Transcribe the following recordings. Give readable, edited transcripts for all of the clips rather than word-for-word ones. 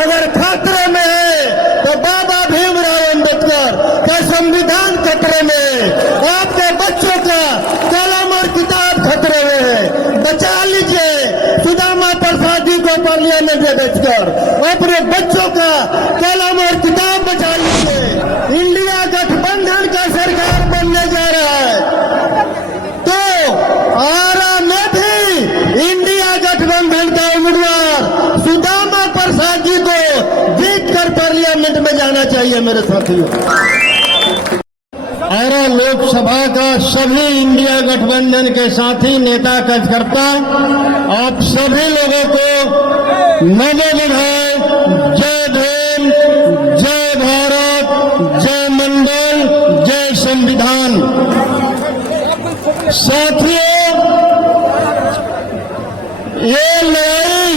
अगर खतरे में है तो बाबा भीमराव अंबेडकर का संविधान खतरे में है, आपके बच्चों का कलम और किताब खतरे में है। बचा लीजिए सुदामा प्रसाद जी को पार्लियामेंट में भेजकर अपने बच्चों का कलम और किताब बचा लीजिए। इंडिया गठबंधन का सरकार बनने जा रहा है तो आरा में भी इंडिया गठबंधन का उम्मीदवार सुदामा प्रसाद जी को जीतकर पार्लियामेंट में जाना चाहिए। मेरे साथियों, आरा लोकसभा का सभी इंडिया गठबंधन के साथी नेता कार्यकर्ता आप सभी लोगों को नमो बुधाय, जय भीम, जय भारत, जय मंडल, जय संविधान। साथियों, ये लड़ाई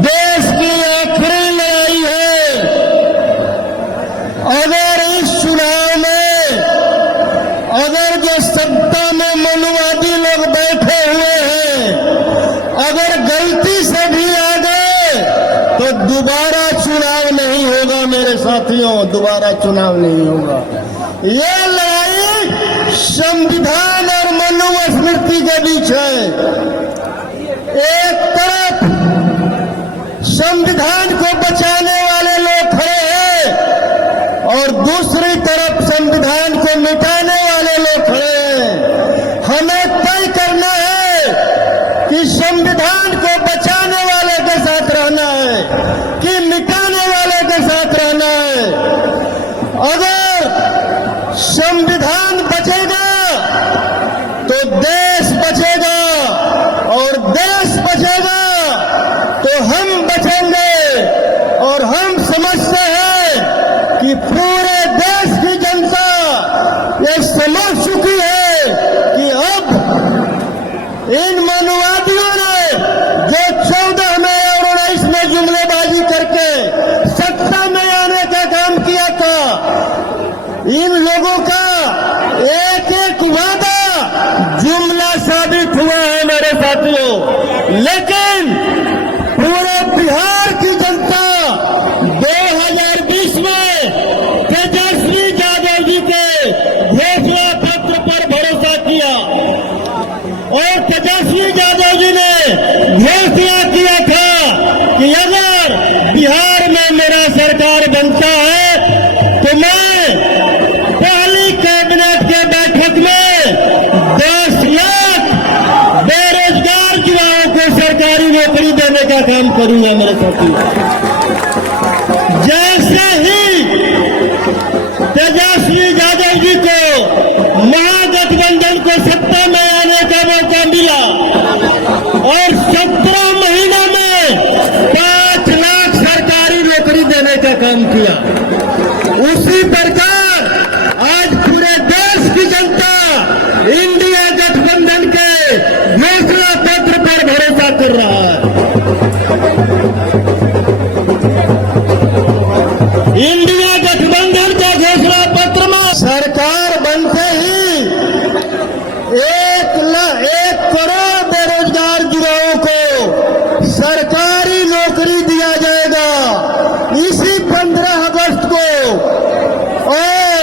देश की आखिरी लड़ाई है। अगर इस चुनाव में अगर जो सत्ता में मनुवादी लोग बैठे हुए हैं अगर गलती से भी आ गए तो दोबारा चुनाव नहीं होगा। मेरे साथियों, दोबारा चुनाव नहीं होगा। ये लड़ाई संविधान और मनुस्मृति के बीच है। एक तरफ संविधान को बचाने वाले लोग खड़े हैं और दूसरी तरफ संविधान को मिटाने वाले लोग खड़े हैं। हमें तय करना है कि संविधान को बचाने वाले के साथ रहना है कि मिटाने वाले के साथ रहना है। अगर संविधान बचेगा तो देश बचेगा और देश बचेगा तो हम बचेंगे। और हम समझते हैं कि पूरे देश की जनता ये समझ चुकी है कि अब इन मनुवादियों ने जो 14 में और 19 में जुमलेबाजी करके सत्ता में आने का काम किया था, इन लोगों का एक एक वादा जुमला साबित हुआ है। मेरे साथियों, लेकिन पूरे बिहार की जनता 2020 में तेजस्वी यादव जी के घोषणा पत्र पर भरोसा किया और तेजस्वी यादव जी ने घोषणा किया था कि अगर बिहार में मेरा सरकार बनता है तो मैं पहली कैबिनेट के बैठक में 10 लाख बेरोजगार युवाओं को सरकारी नौकरी देने का काम करूंगा। मेरे साथियों, जैसे ही तेजस्वी यादव जी को महागठबंधन को सत्ता में आने का मौका मिला और 17 महीना में 5 लाख सरकारी नौकरी देने का काम किया, उसी प्रकार आज पूरे देश की जनता इंडिया गठबंधन के घोषणा पत्र पर भरोसा कर रहा है। इंडिया गठबंधन के घोषणा पत्र में सरकार बनते ही 1 करोड़ बेरोजगार युवाओं को सरकारी नौकरी दिया जाएगा इसी 15 अगस्त को। और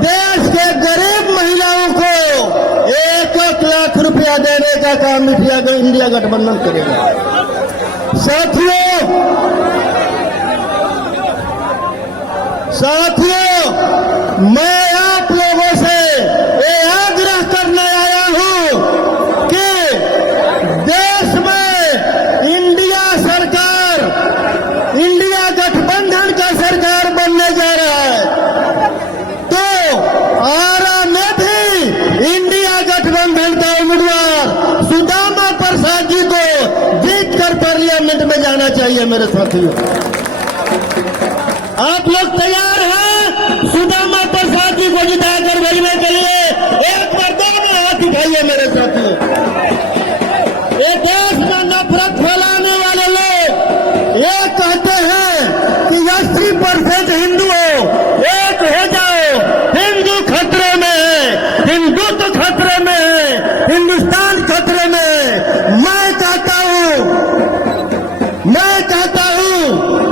देश के गरीब महिलाओं को 1 लाख रुपया देने का काम इंडिया गठबंधन करेगा। साथियों, मैं आप लोगों से ये आग्रह करने आया हूं कि देश में इंडिया सरकार, इंडिया गठबंधन का सरकार बनने जा रहा है तो आरा में भी इंडिया गठबंधन का उम्मीदवार सुदामा प्रसाद जी को जीतकर पार्लियामेंट में जाना चाहिए। मेरे साथियों, आप लोग तैयार हैं सुदामा प्रसाद जी को जिताकर भेजने के लिए? एक बार दोनों हाथ उठाइए। मेरे साथियों, ये देश में नफरत फैलाने वाले लोग ये कहते हैं कि 80% हिंदू एक हो जाओ, हिंदू खतरे में है, हिंदुत्व खतरे में है, हिंदुस्तान खतरे में है। मैं कहता हूं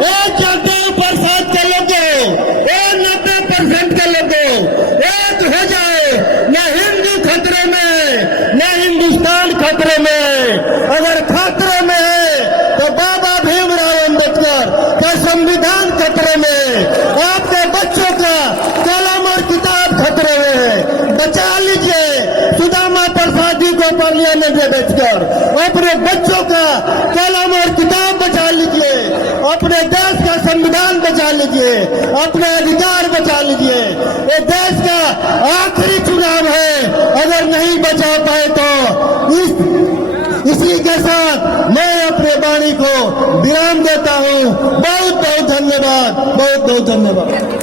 पार्लियामेंट में बैठकर अपने बच्चों का कलम और किताब बचा लीजिए, अपने देश का संविधान बचा लीजिए, अपने अधिकार बचा लीजिए। ये देश का आखिरी चुनाव है, अगर नहीं बचा पाए तो इसी के साथ मैं अपने वाणी को विराम देता हूं। बहुत बहुत धन्यवाद, बहुत बहुत धन्यवाद।